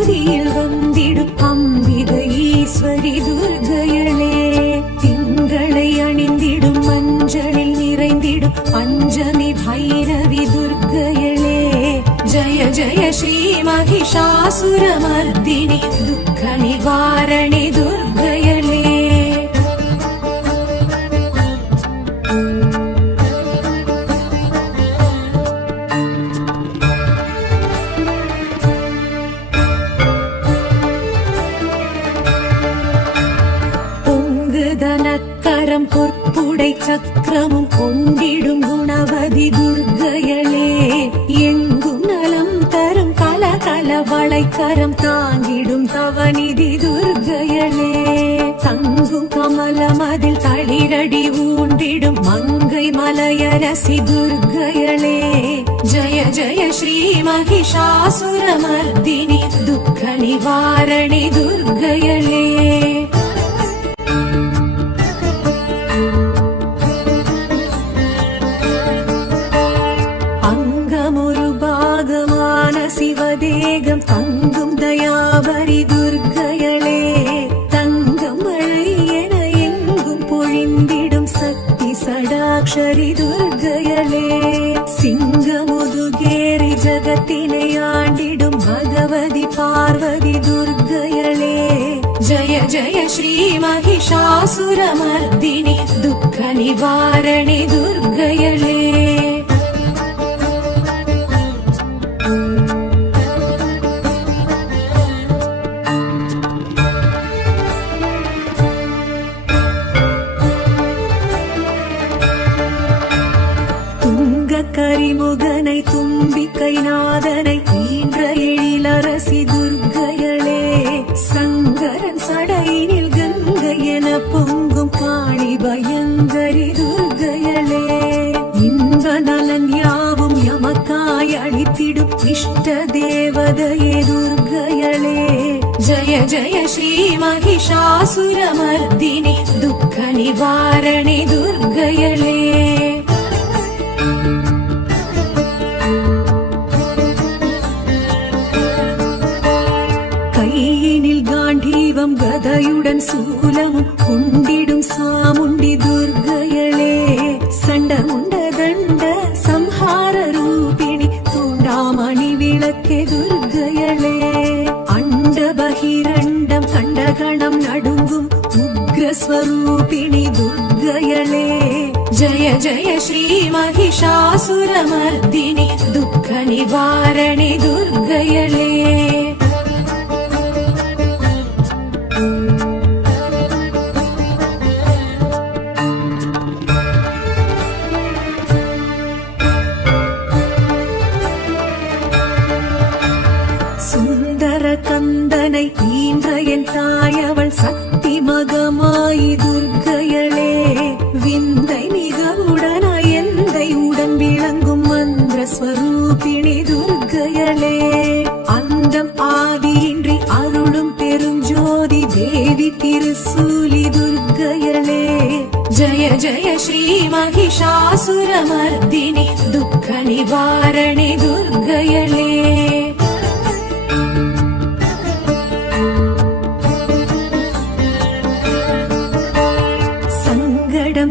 பகுதியில் வந்திடும் அம்பிகை ஈஸ்வரி துர்க்கையளே. திங்களை அணிந்திடும் மஞ்சளில் நிறைந்திடும் பஞ்சமி பைரவி துர்க்கையளே. ஜய ஜய ஸ்ரீ மகிஷாசுரமர்தினி துக்க நிவாரணி துர்க்கையளே. தனக்கரம் பொற்புடை சக்கரமும் கொண்டிடும் குணவதி துர்க்கையளே. எங்கும் நலம் தரும் கலகல வளைக்கரம் தாங்கிடும் தவநிதி துர்க்கையளே. தங்கும் கமலம் அதில் தளிரடி ஊன்றிடும் மங்கை மலையரசி துர்க்கையளே. ஜய ஜய ஸ்ரீ மகிஷாசுரமர்தினி துக்க நிவாரணி துர்க்கையளே. சிவதேகம் தங்கும் தயாபரி துர்க்கையளே. தங்கம் மழை என எங்கும் பொழிந்திடும் சக்தி சடாக்ஷரி துர்க்கையளே. சிங்கமுதுகேரி ஜகத்தினை ஆண்டிடும் பகவதி பார்வதி துர்க்கையளே. ஜய ஜய ஸ்ரீ மகிஷாசுரமர்தினி துக்க நிவாரணி துர்க்கையளே. கரிமுகனை தும்பிக்கை நாதனை ஈன்ற எழிலரசி துர்க்கையளே. சங்கரன் சடையினில் கங்கை என பொங்கும் காளி பயங்கரி துர்க்கையளே. இன்ப நலன் யாவும் எமக்காய் அளித்திடும் இஷ்ட தேவதையே துர்க்கையளே. ஜய ஜய ஸ்ரீ மகிஷாசுரமர்தினி துக்க நிவாரணி துர்க்கையளே. கையினில் காண்டீவம் கதையுடன் சூலமும் கொண்டிடும் சாமுண்டி துர்க்கையளே. சண்டமுண்ட தண்ட சம்ஹார ரூபிணி தூண்டாமணி விளக்கே துர்க்கையளே. அண்ட பகிரண்டம் கண்டகணம் நடுங்கும் உக்ரஸ்வரூபிணி துர்க்கையளே. ஜய ஜய ஸ்ரீ மகிஷாசுரமர்தினி துக்க நிவாரணி துர்க்கையளே. சுந்தர கந்தனை ஈன்ற என் தாயவள் சக்தி மகமாயி துர்க்கையளே. விந்தை மிகவுடனாய் எந்தை உடன் விளங்கும் மந்திர ஸ்வரூபிணி துர்க்கையளே. அந்தம் ஆதியின்றி அருளும் பெருஞ்சோதி தேவி திருசூலி துர்க்கையளே. ஜய ஜய ஸ்ரீ மகிஷாசுரமர்தினி துக்க நிவாரணி துர்க்கையளே.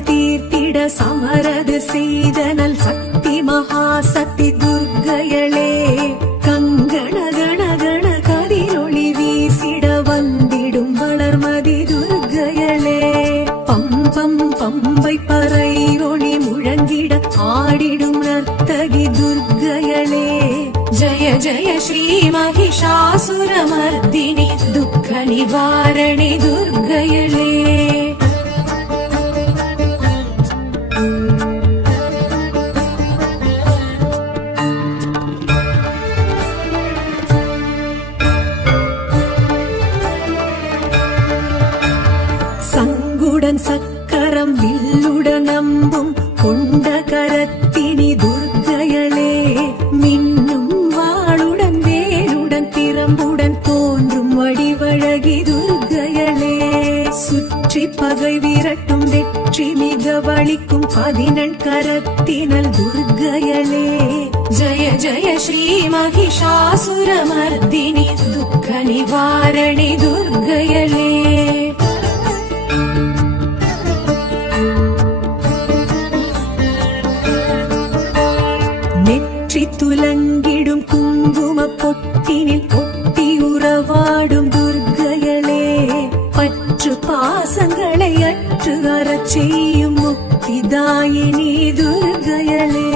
தீர்த்திட சமரது செய்தனல் சக்தி மகாசக்தி துர்க்கையளே. கங்கண கண கண கதிரொளி வீசிட வந்திடும் வளர்மதி துர்க்கையளே. பம்பம் பம்பை பறை ஒளி முழங்கிட ஆடிடும் நர்த்தகி துர்க்கையளே. ஜய ஜய ஸ்ரீ மகிஷாசுரமர்தினி துக்க நிவாரணி துர்க்கையளே. சங்குடன் சக்கரம் வில்லுடன் நம்பும் கொண்ட கரத்தினி துர்க்கையளே. மின்னும் வாளுடன் வேலுடன் திறம்புடன் தோன்றும் வடிவழகி துர்க்கையளே. சுற்றி பகை விரட்டும் வெற்றி வெற்றி மிக வளிக்கும் 11 கரத்தினல் துர்க்கையளே ஜய ஜய ஸ்ரீ மகிஷாசுரமர்தினி துக்க நிவாரணி துர்க்கையளே நெற்றி துலங்கிடும் குங்கும பொட்டினில் ஒட்டி உறவாடும் துர்க்கையளே பற்று பாசங்களை அற்று அறச் செய்யும் முக்திதாயினி துர்க்கையளே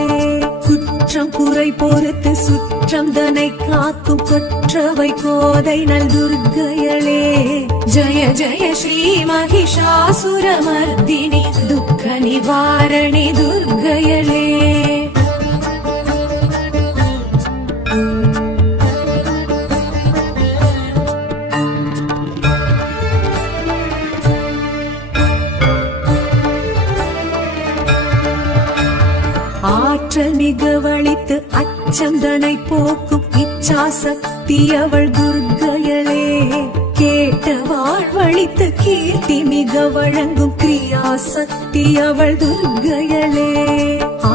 குற்றம் குறை பொறுத்து சுற்றம் தனை காக்கும் கொற்றவை கோதை நல் துர்க்கையளே ஜய ஜய ஸ்ரீ மகிஷாசுரமர்தினி துக்க நிவாரணி துர்க்கையளே ஆற்றல் மிக வளித்து அச்சந்தனை போக்கும் இச்சா சக்தி அவள் துர்க்கையளே கேட்ட வாழ்வழித்து கீர்த்தி மிக வழங்கும் கிரியா சக்தி அவள் துர்க்கையளே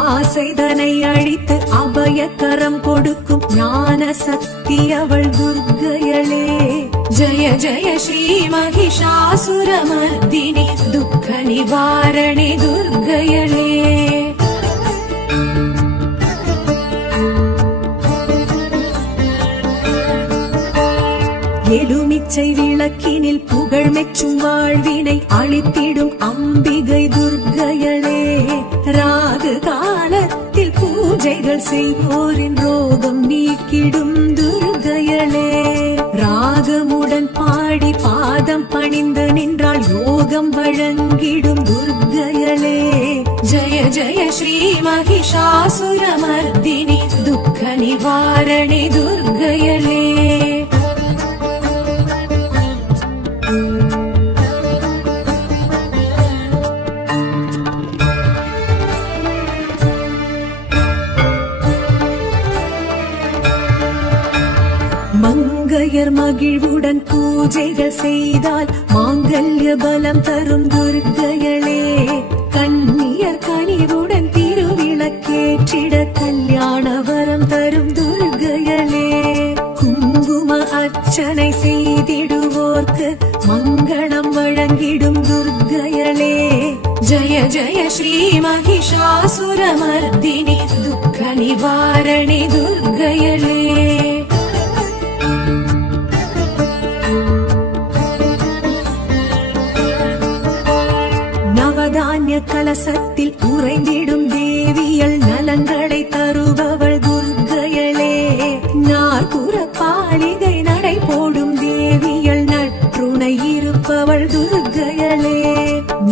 ஆசைதனை அழித்து அபயக்கரம் கொடுக்கும் ஞான சக்தி அவள் துர்க்கையளே ஜய ஜய ஸ்ரீ மகிஷாசுரமர்தினி துக்க நிவாரணி துர்க்கையளே எலுமிச்சை விளக்கினில் புகழ் மெச்சும் வாழ்வினை அளித்திடும் அம்பிகை துர்க்கையளே ராகு காலத்தில் பூஜைகள் செய்வோரின் ரோகம் நீக்கிடும் துர்க்கையளே ராகமுடன் பாடி பாதம் பணிந்து நின்றால் யோகம் வழங்கிடும் துர்க்கையளே ஜய ஜய ஸ்ரீ மகிஷாசுரமர்தினி துக்க நிவாரணி துர்க்கையளே மங்கையர் மகிழ்வுடன் பூஜைகள் செய்தால் மாங்கல்ய பலம் தரும் துர்க்கையளே கன்னியர் கனிவுடன் திருவிளக்கேற்றிட கல்யாண வரம் தரும் துர்க்கையளே குங்கும அர்ச்சனை செய்திடுவோர்க்கு மங்களம் வழங்கிடும் துர்க்கையளே ஜய ஜய ஸ்ரீ மகிஷாசுரமர்தினி துக்க நிவாரணி துர்க்கையளே நவதானிய கலசத்தில் உறைந்திடும் தேவியல் நலங்களை தருபவள் துர்க்கையளே நாற்புற பாலிகை நடை போடும் தேவியல் நற்றுணை இருப்பவள் துர்க்கையளே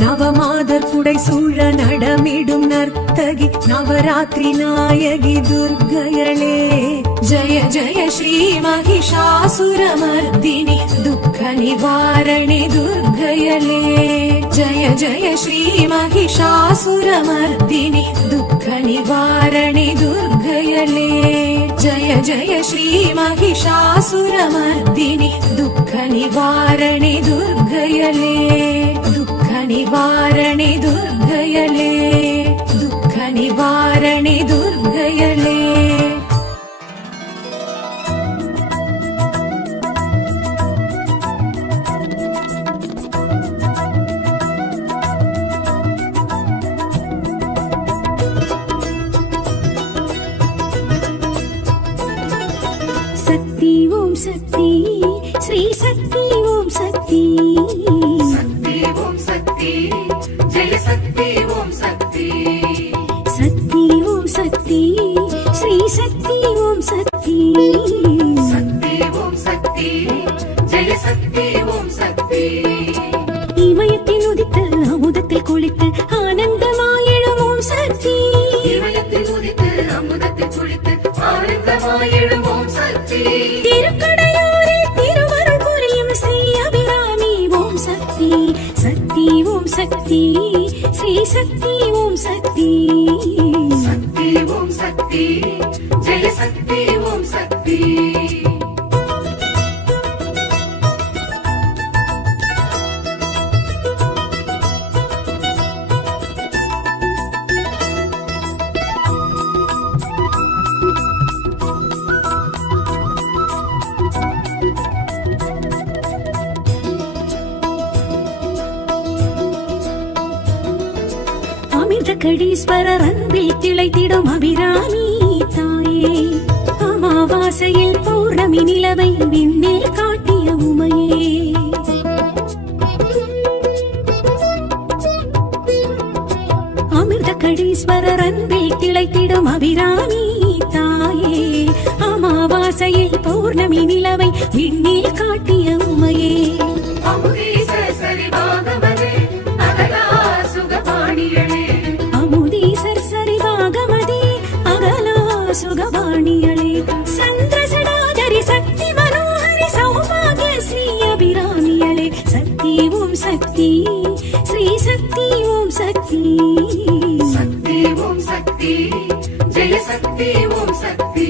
நவமாதர் குடை சூழ நடமிடும் நர்த்தகி நவராத்திரி நாயகி துர்க்கையளே ஜய ஜய ஸ்ரீ மகிஷாசுரமர்தினி துக்க நிவாரணி துர்க்கையளே ஜய ஜய ஸ்ரீ மகிஷாசுரமர்தினி துக்க நிவாரணி துர்க்கையளே ஜய ஜய ஸ்ரீ மகிஷாசுரமர்தினி துக்க நிவாரணி துர்க்கையளே துக்க நிவாரணி துர்க்கையளே துக்க நிவாரணி துர்க்கையளே சக்தி ஓம் சக்தி ஸ்ரீ சக்தி ஓம் சக்தி சக்தி ஓம் சக்தி ஜெய சக்தி ஓம் சக்தி சக்தி ஓம் சக்தி ஸ்ரீ சக்தி ஓம் சக்தி சக்தி ஓம் சக்தி ஜெய சக்தி ஓம் சக்தி இமயத்தில் உதித்து அமுதத்தில் குளித்து ஆனந்தமாயிடும் ஓம் சக்தி இமயத்தில் உதித்து அமுதத்தில் குளித்து ஆனந்தமாயிடும் ஓம் சக்தி திருக்கடையூரில் திருவருள் புரியும் ஸ்ரீ அபிராமி ஓம் சக்தி சக்தி ஓம் சக்தி ஸ்ரீ சக்தி ஓம் சக்தி சக்தி ஓம் சக்தி ஜெய சக்தி ஓம் சக்தி அமிர்தகடீஸ்வரர் அன்பில் திளைத்திடும் அபிராமி தாயே அமாவாசையில் பௌர்ணமி நிலவை விண்ணில் காட்டிய உமையே அமிர்தகடீஸ்வரர் அன்பில் திளைத்திடும் அபிராமி தாயே அமாவாசையில் பௌர்ணமி நிலவை விண்ணில் காட்டிய உமையே அமுதீசர் சரிவாகமதே அகலா சுகபாணியளே அமுதீசர் சரிவாகமதே அகலா சுகவாணியளே சந்திரசடாதரி சக்தி மனோஹரி சௌபாகிய ஸ்ரீ அபிராமியளே சக்தி ஓம் சக்தி ஸ்ரீ சக்தி ஓம் சக்தி சக்தி ஓம் சக்தி ஜெய சக்தி ஓம் சக்தி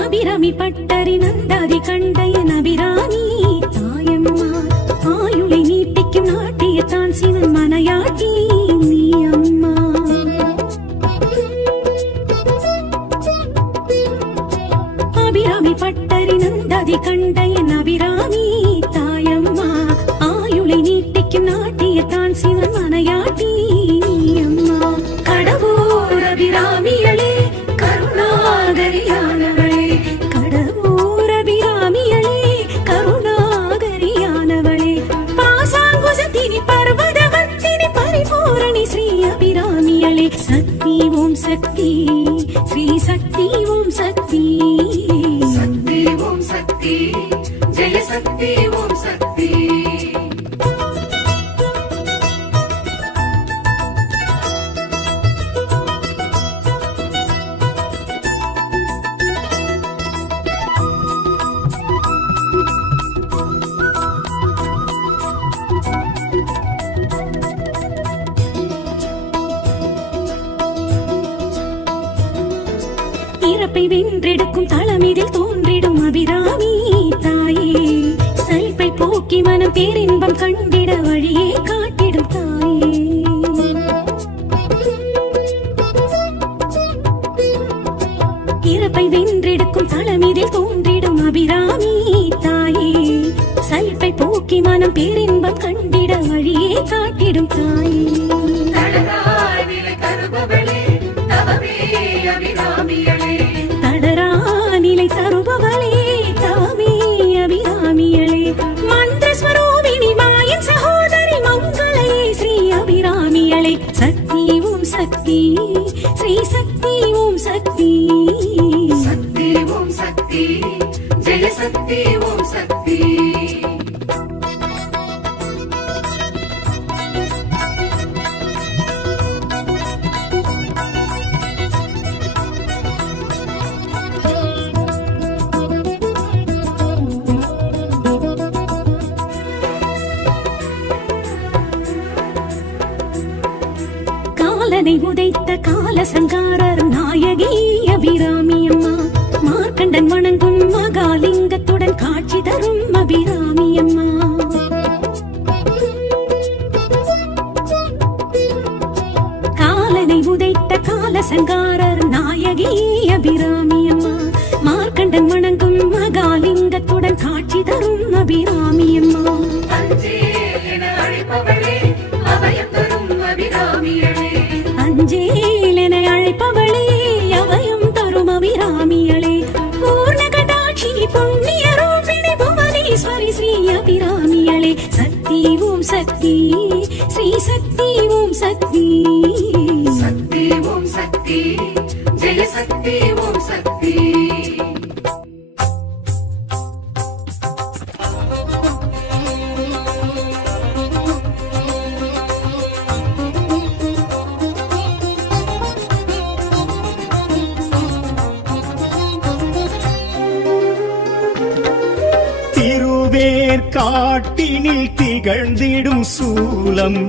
அபிராமி பட்டரி நந்தாதி கண்டைய அபிராமி தாயம்மா ஆயுளை நீட்டிக்கும் நாட்டியத்தான் சிவன் மனையாட்டி நீ அம்மா அபிராமி பட்டரி நந்தாதி கண்டைய அபிராமி தாயம்மா ஆயுளை நீட்டிக்கும் நாட்டியத்தான் சிவன் மனையாட்டி நீ அம்மா கடவுர் அபிராமியளே கருணாகரியானவளே கடவுர் அபிராமியளே கருணாகரியானவளே பாசாங்குசத்தினி பர்வதவர்த்தினி பரிபூரணி ஸ்ரீ அபிராமியளே சக்தி ஓம் சக்தி ஸ்ரீ சக்தி ஓம் சக்தி சக்தி ஓம் சக்தி ஜெய சக்தி ஓம் சக்தி இறப்பை வென்றெடுக்கும் தளமிதில் தோன்றிடும் அபிராமி தாயே சலிப்பை போக்கி மனம் பேரின்பம் கண்டிட வழியே காட்டிடும் தாயே இறப்பை வென்றெடுக்கும் தளமிதில் தோன்றிடும் அபிராமி தாயே சலிப்பை போக்கி மனம் பேரின்பம் கண்டிட வழியே காட்டிடும் தாயே தடராய் நிலை தருபவளே தவமே அபிராமியளே தடரா நிலை தருபவளே தவமே அபிராமியளே மந்திரஸ்வரூபிணி மாயின் சகோதரி மங்களே ஸ்ரீ அபிராமியளே சக்தி ஓம் சக்தி ஸ்ரீ சக்தி ஓம் சக்தி சக்தி ஓம் சக்தி ஜெய சக்தி ஓம் சக்தி காலனை உதைத்த காலசங்காரர் நாயகி அபிராமி அம்மா மார்க்கண்டன் வணங்கும் மகாலிங்கத்துடன் காட்சி தரும் அபிராமி அம்மா காலனை உதைத்த காலசங்காரர் நாயகி அபிராமி அம்மா மார்க்கண்டன் வணங்கும் மகாலிங்கத்துடன் காட்சி தரும் அபிராமி அம்மா அஞ்சேல் என அழைப்பவளே அபயம் தரும் அபிராமியளே அஞ்சேலென அழைப்பவளே அபயம் தரும் அபிராமியளே பூர்ணகடாட்சி புண்ணிய ரூபிணி புவனேஸ்வரி ஸ்ரீ அபிராமியளே சக்தி ஓம் சக்தி ஸ்ரீ சக்தி ஓம் சக்தி சக்தி ஓம் சக்தி ஜெய சக்தி ஓம் சக்தி காட்டினில் திகழ்ந்திடும் சூலம்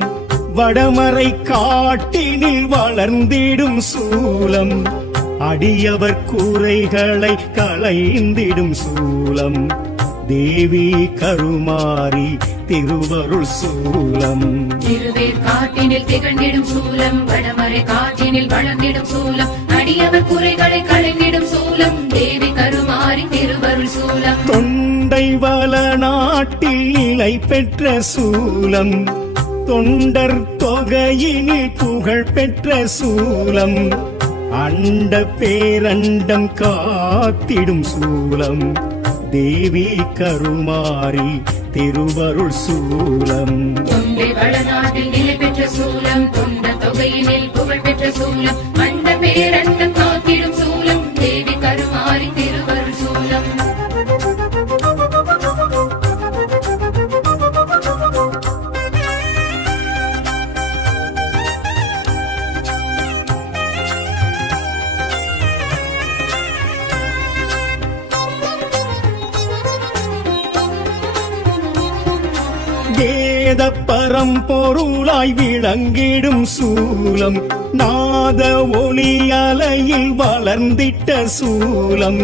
வடமறை காட்டினில் வளர்ந்திடும் சூலம் அடியவர் கூரைகளை களைந்திடும் சூலம் தேவி கருமாரி திருவருள் சூலம். திருவேற்காட்டினில் திகழ்ந்திடும் சூலம், வடமறை காற்றினில் வளர்ந்திடும் சூலம், அடியவர் குறைகளை களைந்திடும் சூலம், தேவி கருமாரி திருவருள் சூலம். தொண்டை வள நாட்டில் நிலை பெற்ற சூலம், தொண்டர் தொகையினில் புகழ் பெற்ற சூலம், அண்ட பேரண்டம் காத்திடும் சூலம், தேவி கருமாரி திருவருள் சூலம். தொண்டை வளநாட்டில் நிலை பெற்ற சூலம், தொண்ட தொகையினில் புகழ் பெற்ற சூலம், அண்ட பேரண்டம் காத்திடும் சூலம், தேவி கருமாரி திருவருள் சூலம். வேத பரம்பொருளாய் விளங்கிடும் சூலம், நாத ஒளி அலையில் வளர்ந்திட்ட சூலம்,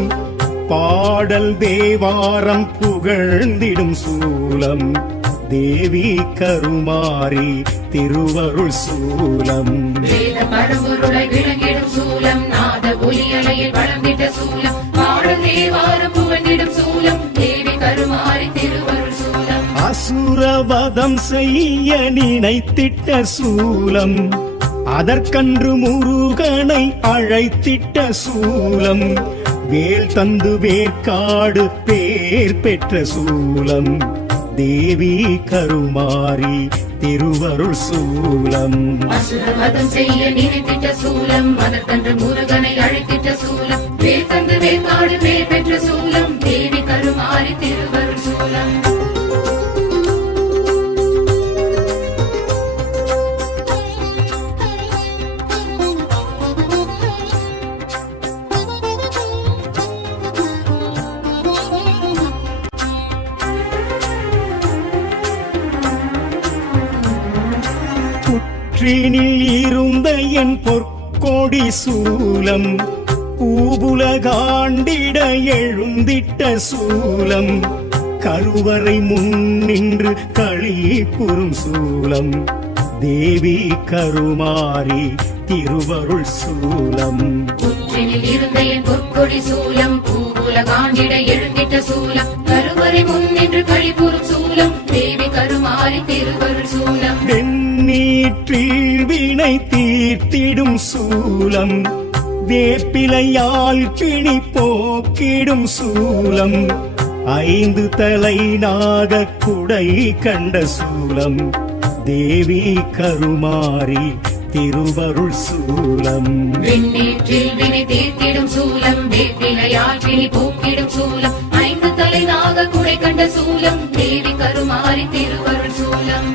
பாடல் தேவாரம் புகழ்ந்திடும் சூலம், தேவி கருமாரி திருவருள் சூலம். வேத பரம்பொருளாய் விளங்கிடும் சூலம், நாத ஒலி அலையில் வளர்ந்திட்ட சூலம், பாடல் தேவாரம் புகழ்ந்திடும் சூலம், தேவி கருமாரி திருவருள் சூலம். அசுரவதம் செய்ய நினைத்திட்ட சூலம், அதற்கன்று முருகனை அழைத்திட்ட சூலம், வேல் தந்து வேற்காடு பேர் பெற்ற சூலம், தேவி கருமாரி திருவருள் சூலம். அசுரவதம் செய்ய நினைத்திட்ட சூலம், அதற்கன்று முருகனை அழைத்திட்ட சூலம், வேல் தந்து வேற்காடு பேர் பெற்ற சூலம், தேவி கருமாரி திருவருள் சூலம். புற்றினில் இருந்த என் பொற்கொடி சூலம், பூவுலகாண்டிட எழுந்திட்ட சூலம், கருவறை முன்னின்று களிப்புறும் சூலம், தேவி கருமாரி திருவருள் சூலம். புற்றினில் இருந்த என் பொற்கொடி சூலம், பூவுலகாண்டிட எழுந்திட்ட சூலம், கருவறை முன்னின்று கழிப்புறும் சூலம், தேவி கருமாரி திருவருள் சூலம். வெண்ணீற்றில் வினை தீர்த்திடும் சூலம், வேப்பிலையால் பிணி போக்கிடும் சூலம், ஐந்து தலை நாக குடை கண்ட சூலம், தேவி கருமாரி திருவருள் சூலம். வெண்ணீற்றில் வினை தீர்த்திடும் சூலம், வேப்பிலையால் பிணி போக்கிடும் சூலம், ஐந்து தலை நாக குடை கண்ட சூலம், தேவி கருமாரி திருவருள் சூலம்.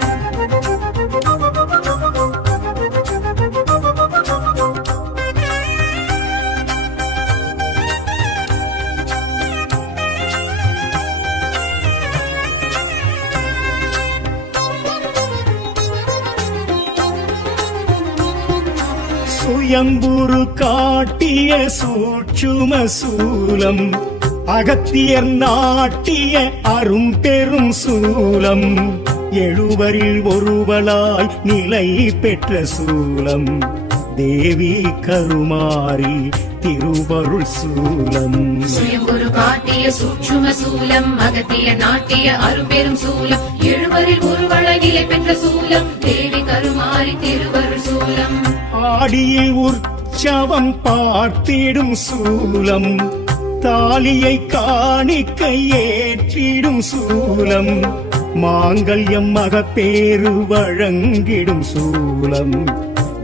சுயம்புரு காட்டிய சூட்சும சூலம், அகத்தியர் நாட்டிய அரும்பெரும் சூலம், எழுவரில் ஒருவளாய் நிலை பெற்ற சூலம், தேவி கருமாரி திருவருள் சூலம். சுயம்புரு காட்டிய சூட்சும சூலம், அகத்திய நாட்டிய அரும்பெரும் சூலம், எழுவரில் ஒருவள நிலை பெற்ற சூலம், தேவி கருமாரி திருவருள் சூலம். ஆடியில் உற்சவம் பார்த்திடும் சூலம், தாலியை காணிக்கை ஏற்றிடும் சூலம், மாங்கல்யம் மகப்பேறு வழங்கிடும் சூலம்,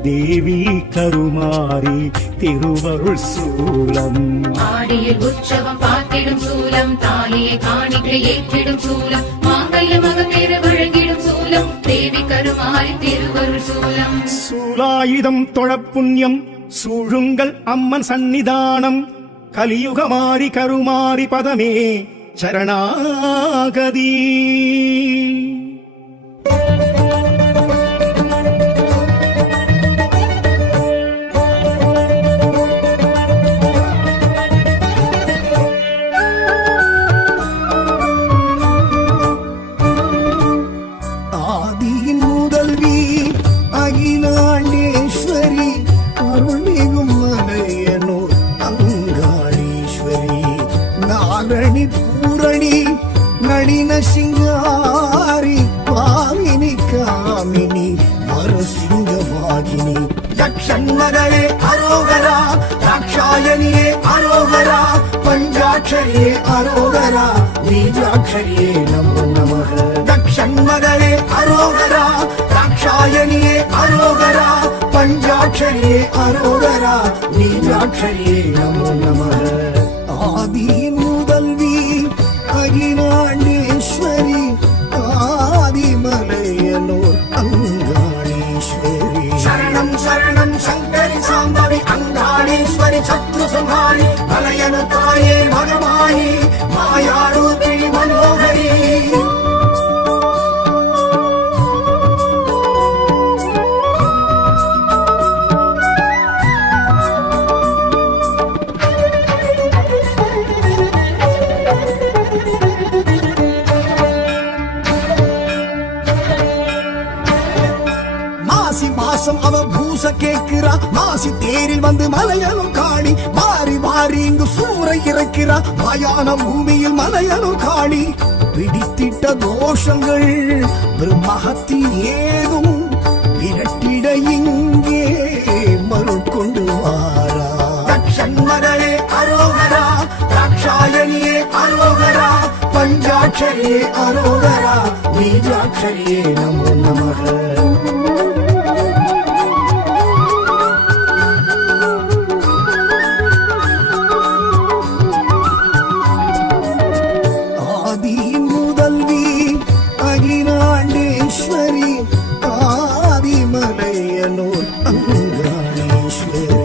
தேவி கருமாரி திருவருள் சூலம். ஆடியில் உற்சவம் பார்த்திடும் சூலம், தாலியை காணிக்கை ஏற்றிடும் சூலம், மாங்கல்ய மகப்பேறு வழங்கிடும் சூலம், தேவி கருமாரி திருவருள் சூலம். சூலாயுதம் தொழப்புண்ணியம் சூழுங்கள் அம்மன் சந்நிதானம், கலியுகமாரி கருமாரி பதமே சரணாகதி. கடின சிங்காரி பாமினி காமினி வரசிங்கவாகினி தக்ஷன்மகளே அரோகரா தாட்சாயணியே அரோகரா பஞ்சாட்சரியே அரோகரா பீஜாட்சரியே நமோ நமः தக்ஷன்மகளே அரோகரா தாட்சாயணியே அரோகரா பஞ்சாட்சரியே அரோகரா பீஜாட்சரியே நமோ நமः ஆதி முதல்வி அகிலாண்டேஸ்வரி ஆதிமலையனூர் அங்காளீஸ்வரி சரணம் சரணம் சங்கரி சாம்பவி அங்காளீஸ்வரி சத்ரு சம்ஹாரி மலையனு தாயே மகமாயி மாயாரூபி மனோகரி அவ பூச கேட்கிறா மாசி தேரில் வந்து மலையனும் காணி வாரி வாரி இங்கு சூறை இறக்கிறா மயான பூமியில் மலையனும் காணி பிடித்திட்ட தோஷங்கள் பிரம்மஹத்தி ஏதும் விரட்டிட இங்கே மருள் கொண்டு வாரா தக்ஷன்மகளே அரோகரா தாட்சாயணியே அரோகரா பஞ்சாட்சரியே அரோகரா பீஜாட்சரியே நமோ நமः அகிலாண்டேஸ்வரி ஆதிமலையனூர் அங்காளீஸ்வரி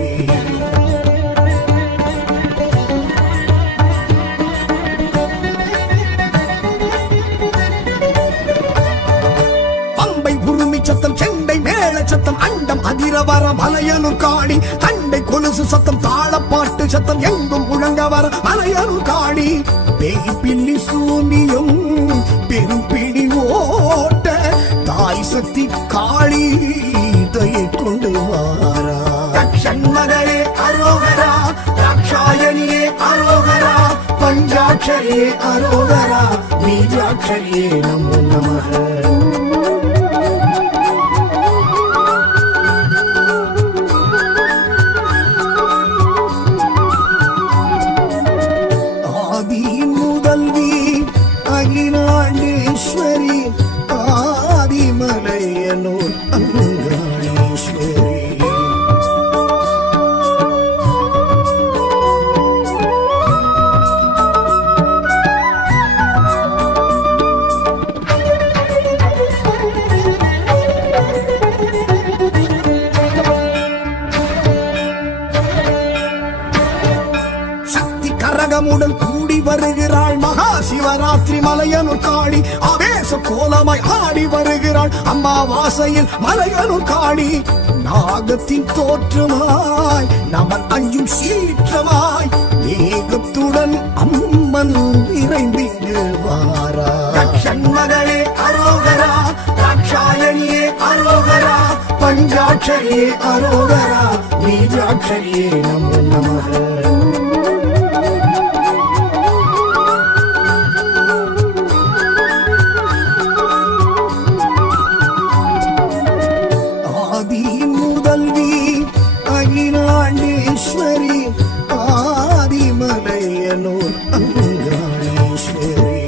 பம்பை குருமி சத்தம் செண்டை மேள சத்தம் அண்டம் அதிரவர மலையனூர் காணி தண்டை கொலுசு சத்தம் தாளப்பாட்டு சத்தம் எங்கும் முழங்க வர மலையனூர் காணி பேய் பில்லி சூனியம் பெரும் பிடி ஓட்ட தாய் சக்தி காளி தயை கொண்டு வாரா தக்ஷன்மகளே அரோகரா தாட்சாயணியே அரோகரா பஞ்சாட்சரியே அரோகரா பீஜாட்சரியே நமோ நமः அகிலாண்டேஸ்வரி ஆதிமலையனூர் அங்காளீஸ்வரி கரகமுடன் கூடி வருகிறாள் மகா சிவராத்திரி மலையனூர் காளி ஆவேச கோலமாய் ஆடி வருகிறாள் அம்மாவாசையில் மலையனூர் காளி நாகத்தின் தோற்றமாய் நமன் அஞ்சும் சீற்றமாய் வேகத்துடன் அம்மன் விரைந்திங்கு வாரா தக்ஷன்மகளே அரோகரா தாட்சாயணியே அரோகரா பஞ்சாட்சரியே அரோகரா பீஜாட்சரியே நமோ நமः அகிலாண்டேஸ்வரி ஆதிமலையனூர் அங்காளீஸ்வரி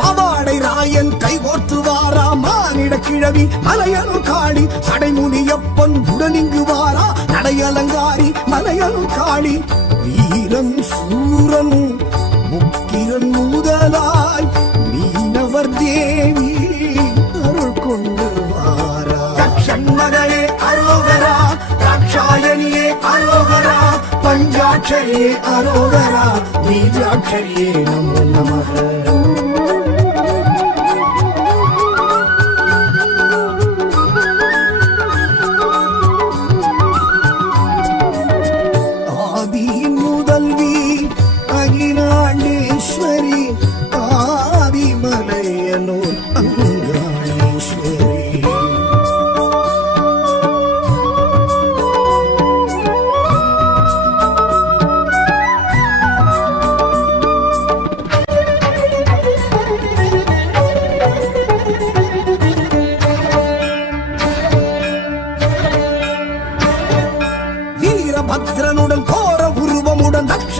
பவாடை ராயன் கைகோர்த்து வாரா மானிட கிழவி மலையனூர் காளி சடைமுனியப்பன் உடனிங்கு வாரா நடையலங்காரி மலையனூர் காளி வீரன் சூரன் முக்கிரன் முதலாய் மீனவர் தேவி அருள் கொண்டு வாரா தக்ஷன்மகளே அரோகரா தாட்சாயணியே அரோகரா பஞ்சாட்சரியே அரோகரா பீஜாட்சரியே நமோ நமः அகிலாண்டேஸ்வரி ஆதிமலையனூர் அங்காளீஸ்வரி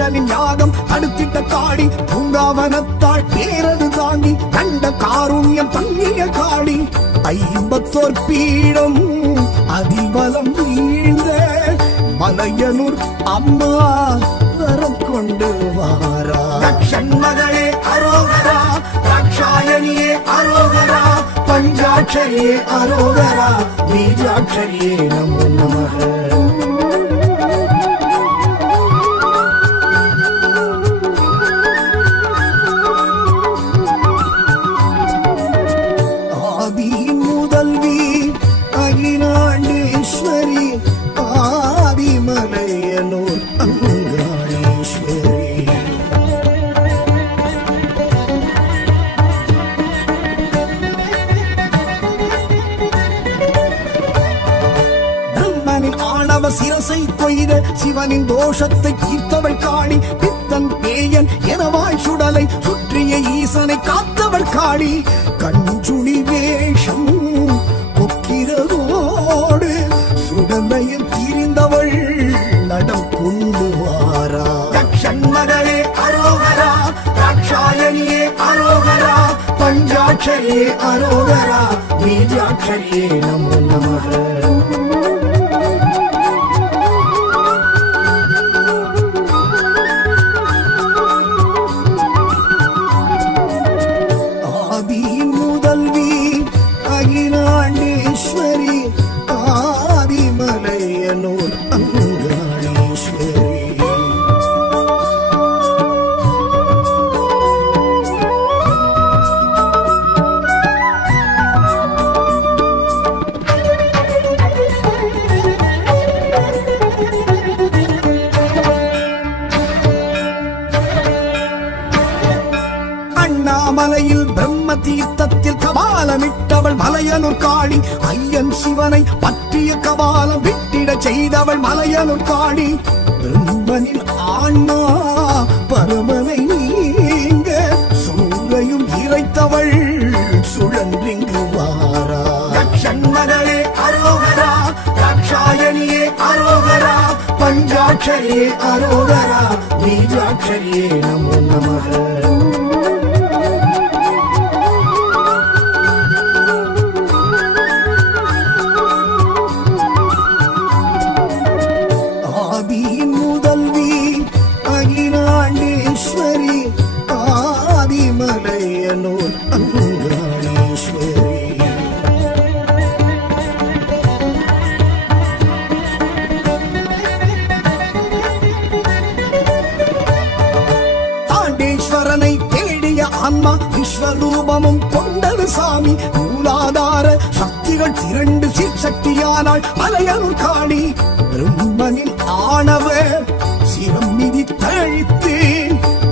சூரனின் யாகம் தடுத்திட்ட காளி பூங்காவனத்தாள் பேரது தாண்டி கண்ட காருண்யம் தங்கிய காளி 54 பீடம் அதிபலம் வீழ்ந்த மலையனூர் அம்மா வரம் கொண்டு வாரா மகளே அரோகரா தாட்சாயணியே அரோகரா பஞ்சாட்சரியே அரோகரா பீஜாட்சரியே நமோ நமः அகிலாண்டேஸ்வரி ஆதிமலையனூர் அங்காளேஸ்வரி பிரம்மனின் ஆணவ சிரசை கொய்த சிவனின் தோஷத்தை தீர்த்தவள் காளி பித்தன் பேயன் எனவாய் சுடலை சுற்றிய ஈசனை காத்தவள் காளி கஞ்சுளி வேஷம் கொக்கிரதோடு சுடலையில் திரிந்தவள் நடம் கொண்டு வாரா மகளே அரோகரா தாட்சாயணியே அரோகரா பஞ்சாட்சரியே அரோகரா பீஜாட்சரியே நமோ நமः அகிலாண்டேஸ்வரி ஆதிமலையனூர் அங்காளேஸ்வரி அண்ணாமலையில் பிரம்ம தீர்த்தத்தில் கபாலமிட்டவள் மலையனூர் காளி ஐயன் சிவனை பற்றிய கபாலம் விட்டிட செய்தவள் மலையனூர் காளி பிரம்மனின் ஆன்மா பரமனை நீங்க சூரையும் இறைத்தவள் சுழன்றிங்கு வாரா மகளே அரோகரா தாட்சாயணியே அரோகரா பஞ்சாட்சரியே அரோகரா பீஜாட்சரியே நமோ நமः அகிலாண்டேஸ்வரி ஆதிமலையனூர் அங்காளேஸ்வரி தாண்டேஸ்வரனை தேடிய ஆன்மா விஸ்வரூபமும் கொண்டது சாமி மூலாதார சக்திகள் திரண்டு சிற்சக்தியானாள் மலையனூர் காளி பிரம்மனின் ஆணவ சிரம் மிதி தழித்து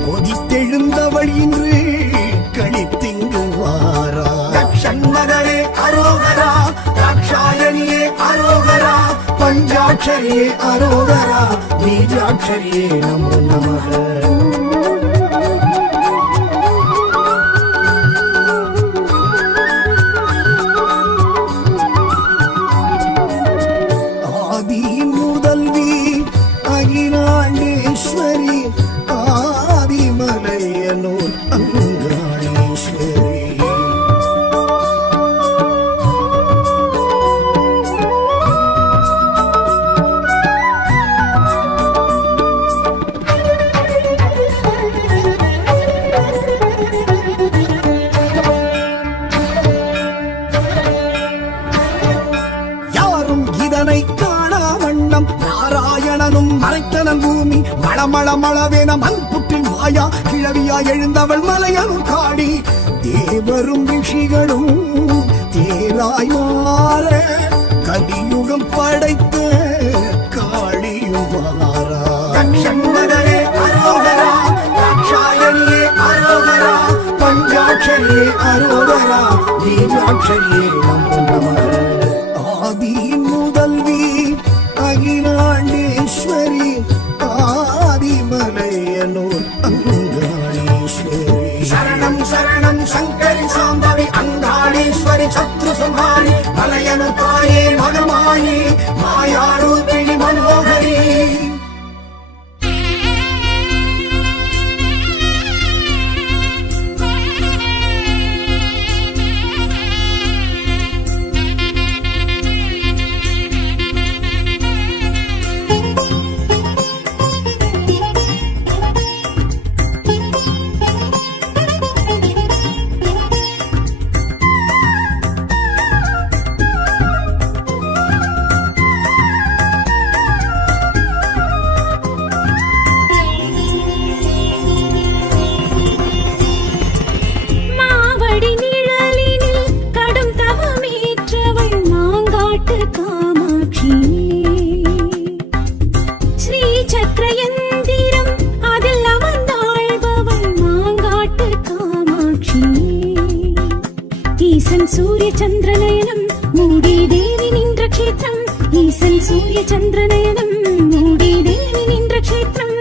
கொதித்தெழுந்தவள் இன்று கழித்திங்கு வாரா மகளே அரோகரா தாட்சாயணியே அரோகரா பஞ்சாட்சரியே அரோகரா பீஜாட்சரியே நமோ நமः அகிலாண்டேஸ்வரி ஆதிமலையனூர் அங்காளேஸ்வரி யாரும் இதனை காணா வண்ணம் நாராயணனும் மறைத்தனன் பூமி மளமளமளவேன மண் புற்றின் மாயா கிழவியா எழுந்தவள் மலையனூர் காளி தேவரும் ரிஷிகளும் தேராய் மாற கலியுகம் படைத்த காளியும் வாரா மகளே அரோகரா தாட்சாயணியே அரோகரா பஞ்சாட்சரியே அரோகரா பீஜாட்சரியே நமோ நமः ஆதியின் முதல்வி அகிலாண்டேஸ்வரி ஆதிமலையனூர் அங்காளேஸ்வரி சரணம் சரணம் சங்கரி சாம்பவி அங்காளேஸ்வரி சத்ரு சம்ஹாரி மலையனூர் தாயே மகமாயி மாயாரூபிணி மனோகரி ஈசன் சூரிய சந்திரநயனம் மூடி தேவி நின்ற க்ஷேத்திரம் ஈசன் சூரிய சந்திரநயனம் மூடி தேவி நின்ற க்ஷேத்திரம்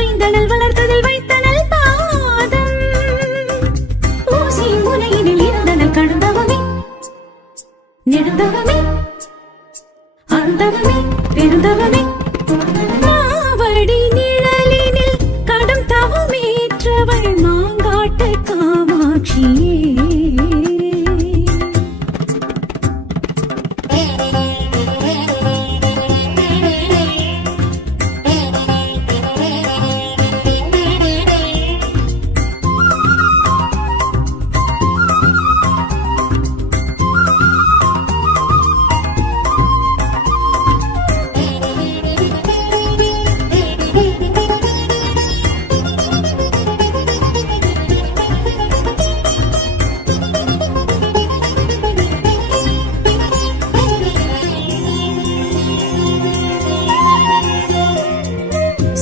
ஐந்தனல் வளர்த்ததில் வைத்தனல் பாதம் ஊசி முனையினில் இருந்தனல் கடந்தவமே நெடுந்தவமே அருந்தவமே பெருந்தவமே மாவடி நிழலினில் கடும் தவமேற்றவள் மாங்காட்டு காமாட்சியே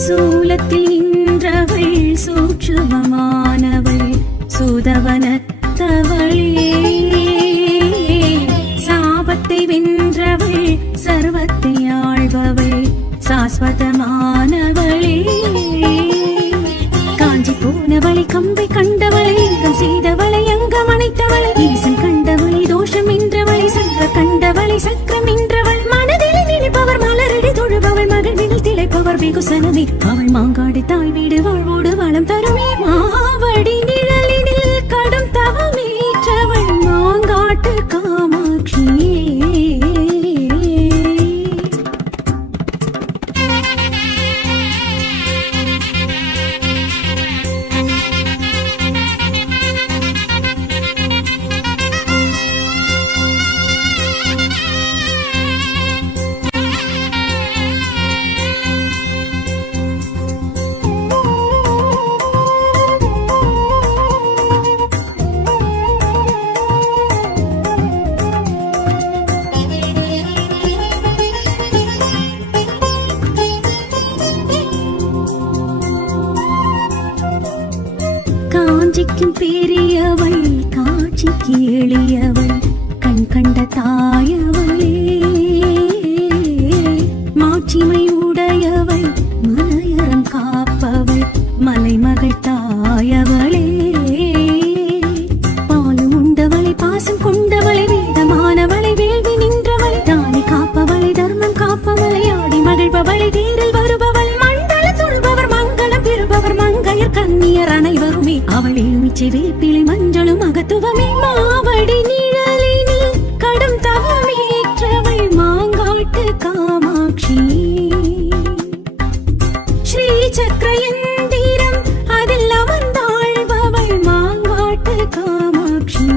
சூலத்தில் நின்றவள் சூட்சுமமானவள் சுதவனத்தவளே சாபத்தை வென்றவள் சர்வத்தை ஆள்பவள் சாஸ்வதமானவளே காஞ்சி போனவளை கம்பை கண்டவளை எங்கம் செய்தவளை அங்கம் அணைத்தவளை ஈசன் கண்டவளை தோஷம் என்றவளை சங்க கண்டவளை சக்கரம் என்றவள் மனதில் நினைப்பவர் மலரடி தொழுபவள் மகிழ்வில் திளைப்பவர் வெகுசனமே அவள் மாங்காடு தாய் வீடு வாழ்வோடு வளம் தருமே மாவடி நிழலினில் கடும் தவமேற்றவள் மாங்காட்டு காமாட்சியே காஞ்சிக்கும் பெரியவள் காட்சிக்கு எளியவள் கண் கண்ட தாயவளே மாட்சிமை உடையவள் மலையறம் காப்பவள் மலைமகள் தாயவளே பாலும் உண்டவளை பாசம் கொண்டவளை வேதமானவளை வேள்வி நின்றவளை தானி காப்பவளை தர்மம் காப்பவளை ஆடி மகிழ்பவளை தேரில் வருபவள் மண்டல தொழுபவர் மங்களம் பெறுபவர் மங்கையர் கண்ணியர் அனைவருமே அவள் எலுமிச்சை வேப்பிலை மஞ்சளும் அகத்துவமே மாவடி நிழலினில் கடும் தவமேற்றவள் மாங்காட்டு காமாட்சி ஸ்ரீ சக்கர எந்திரம் அதில் அமர்ந்தாழ்பவள் மாங்காட்டு காமாட்சி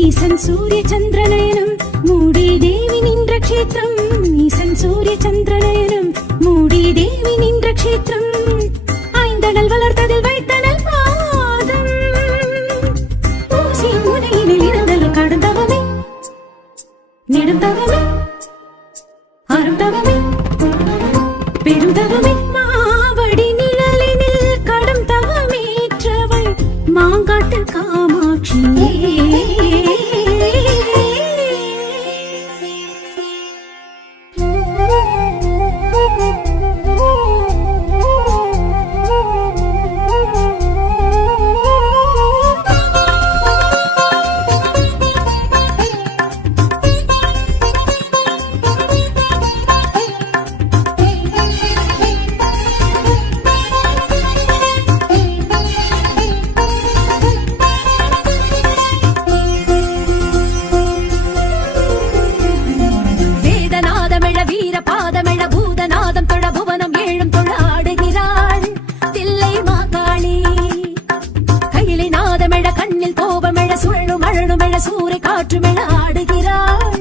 ஈசன் சூரிய சந்திரநயனம் மூடி தேவி நின்ற க்ஷேத்திரம் ஈசன் சூரிய சந்திரநயனம் மூடி தேவி நின்ற க்ஷேத்திரம் ஐந்தனல் வளர்த்ததில் வைத்தனல் பாதம் ஊசி முனையினில் இருந்தல் கடந்தவமே நெடுந்தவமே அருந்தவமே பெருந்தவமே மாவடி நிழலினில் கடும் தவமேற்றவள் மாங்காட்டு காமாட்சியே சூறை காற்று மெள ஆடுகிறாள்